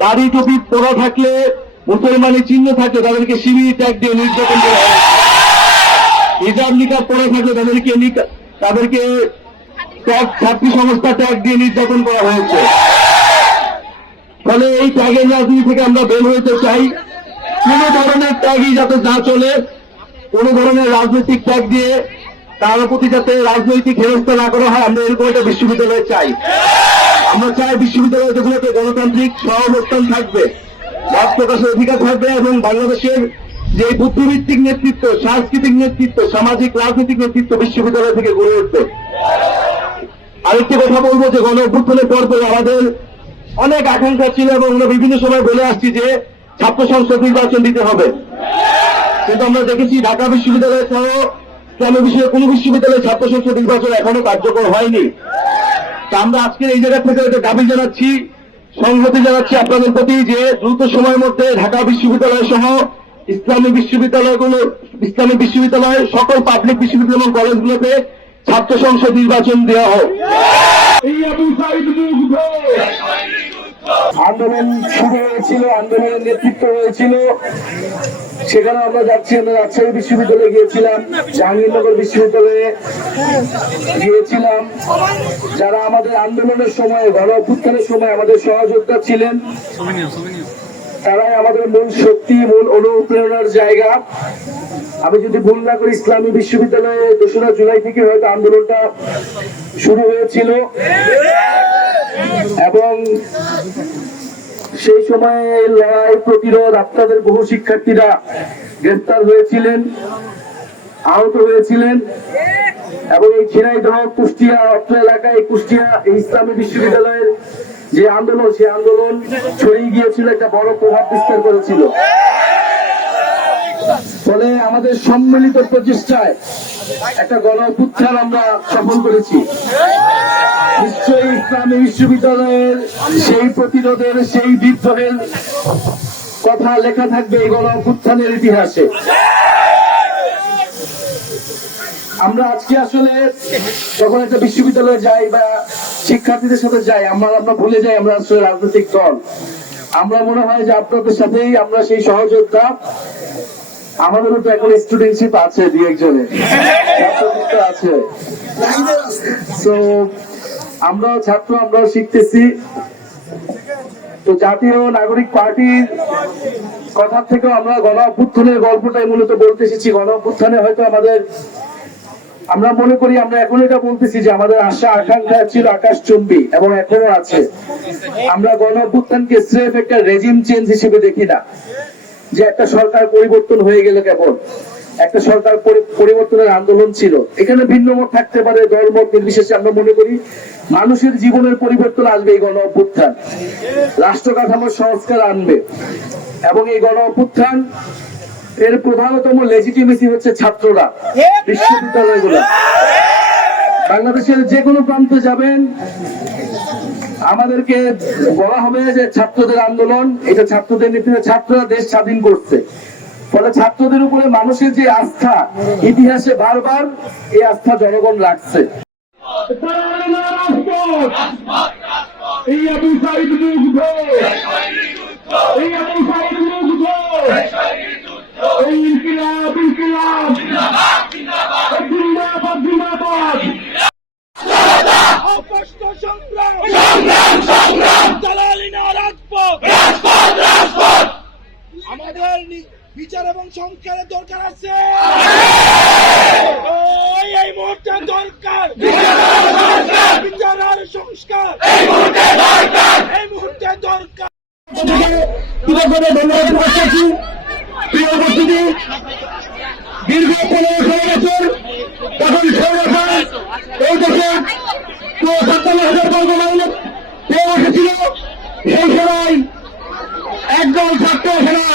দাড়ি টুপি পরা থাকলে, মুসলমানের চিহ্ন থাকলে তাদেরকে শিবির ট্যাগ দিয়ে নির্যাতন করা হয়েছে। হিজাব নিকাব পরা থাকলে তাদেরকে ছাত্রী সংস্থা ট্যাগ দিয়ে নির্যাতন করা হয়েছে। ফলে এই ট্যাগের রাজনীতি থেকে আমরা বের হতে চাই। কোন ধরনের ট্যাগই যাতে না চলে, কোন ধরনের রাজনৈতিক ট্যাগ দিয়ে তার প্রতি যাতে রাজনৈতিক হেনস্থা না করা হয়, আমরা এরকম একটা বিশ্ববিদ্যালয় চাই। আমরা চাই বিশ্ববিদ্যালয়গুলোতে গণতান্ত্রিক সহাবস্থান থাকবে, মত প্রকাশের অধিকার থাকবে এবং বাংলাদেশের যে বুদ্ধিভিত্তিক নেতৃত্ব, সাংস্কৃতিক নেতৃত্ব, সামাজিক রাজনৈতিক নেতৃত্ব বিশ্ববিদ্যালয় থেকে গড়ে উঠবে। আরেকটি কথা বলবো যে গণ অভ্যুত্থানের পর আমাদের অনেক আকাঙ্ক্ষা ছিল এবং আমরা বিভিন্ন সময় বলে আসছি যে ছাত্র সংসদ নির্বাচন দিতে হবে, কিন্তু আমরা দেখেছি ঢাকা বিশ্ববিদ্যালয় সহ ইসলামী বিষয়ে কোন বিশ্ববিদ্যালয়ে ছাত্র সংসদ নির্বাচন এখনো কার্যকর হয়নি। তা আমরা আজকের এই জায়গা থেকে একটা দাবি জানাচ্ছি, সংহতি জানাচ্ছি আপনাদের প্রতি যে দ্রুত সময়ের মধ্যে ঢাকা বিশ্ববিদ্যালয় সহ ইসলামী বিশ্ববিদ্যালয় সকল পাবলিক বিশ্ববিদ্যালয় এবং কলেজগুলোতে ছাত্র সংসদ নির্বাচন দেওয়া হোক। আন্দোলন শুরু হয়েছিল, আন্দোলনের নেতৃত্ব হয়েছিল, সেখানে আমরা রাজশাহী বিশ্ববিদ্যালয়ে গিয়েছিলাম, জাহাঙ্গীরনগর বিশ্ববিদ্যালয়ে গিয়েছিলাম। যারা আমাদের আন্দোলনের সময়, গণ অভ্যুত্থানের সময় আমাদের সহযোদ্ধা ছিলেন, তারাই আমাদের মূল শক্তি, মূল অনুপ্রেরণার জায়গা। আমি যদি ভুল না করি, ইসলামী বিশ্ববিদ্যালয়ে 2রা জুলাই থেকে হয়তো আন্দোলনটা শুরু হয়েছিল এবং সেই সময় লড়াই প্রতিরোধ, আপনাদের বহু শিক্ষার্থীরা গ্রেফতার হয়েছিলেন, আহত হয়েছিলেন এবং এই ঝিনাইদহ, কুষ্টিয়া, অত্র এলাকায় কুষ্টিয়া ইসলামী বিশ্ববিদ্যালয়ের যে আন্দোলন, সেই আন্দোলন ছড়িয়ে গিয়েছিল, একটা বড় প্রভাব বিস্তার করেছিল। ফলে আমাদের সম্মিলিত প্রচেষ্টায় একটা গণ অভ্যুত্থান আমরা সফল করেছি। নিশ্চয়ই ইসলামী বিশ্ববিদ্যালয়ের সেই প্রতিরোধের, সেই বিদ্রোহের কথা লেখা থাকবে এই গণ অভ্যুত্থানের ইতিহাসে। আমরা আজকে আসলে যখন একটা বিশ্ববিদ্যালয়ে যাই বা শিক্ষার্থীদের সাথে যাই, আমরা ভুলে যাই আমরা আসলে রাজনৈতিক দল। আমরা মনে হয় যে আপনাদের সাথেই আমরা সেই সহযোদ্ধা। আমাদেরও তো এখন স্টুডেন্টশিপ আছে, দুই একজনের আছে। তো আমরাও ছাত্র, আমরাও শিখতেছি। তো জাতীয় নাগরিক পার্টির কথা থেকেও আমরা গণ অভ্যুত্থানের গল্পটাই মূলত বলতে এসেছি। গণ অভ্যুত্থানে হয়তো আমরা মনে করি, আমরা এখন এটা বলতেছি যে আমাদের আশা আকাঙ্ক্ষা ছিল আকাশচুম্বী এবং এখনো আছে। আমরা গণ অভ্যুত্থানকে স্রেফ একটা রেজিম চেঞ্জ হিসেবে দেখি না, যে একটা সরকার পরিবর্তন হয়ে গেল, কেবল একটা সরকার পরিবর্তনের আন্দোলন ছিল। এখানে ভিন্ন মত থাকতে পারে, দলমত নির্বিশেষে। আমরা মনে করি মানুষের জীবনের পরিবর্তন আসবে এই গণ অভ্যুত্থান, রাষ্ট্র কাঠামোর সংস্কার আনবে এবং এই গণ অভ্যুত্থান এর প্রধানতম লেজিটিমেসি হচ্ছে ছাত্ররা, বিশ্ববিদ্যালয়গুলো। বাংলাদেশের যে কোনো প্রান্তে যাবেন, আমাদেরকে বলা হবে যে ছাত্রদের আন্দোলন, এটা ছাত্রদের নেতৃত্বে ছাত্ররা দেশ স্বাধীন করছে। ফলে ছাত্রদের উপরে মানুষের যে আস্থা, ইতিহাসে বারবার এই আস্থা জনগণ রাখছে। আমাদের বিচার এবং সংস্কারের দরকার আছে, এই মুহূর্তে দরকার বিচার আর সংস্কার, এই মুহূর্তে দরকার। ধন্যবাদ করছি। প্রিয় উপস্থিতি, দীর্ঘ 15-16 বছর তখন এই দেশে 57,000 বর্গ মাইল পেয়ে বসেছিল। সেই সময় একদল ছাত্র সেনা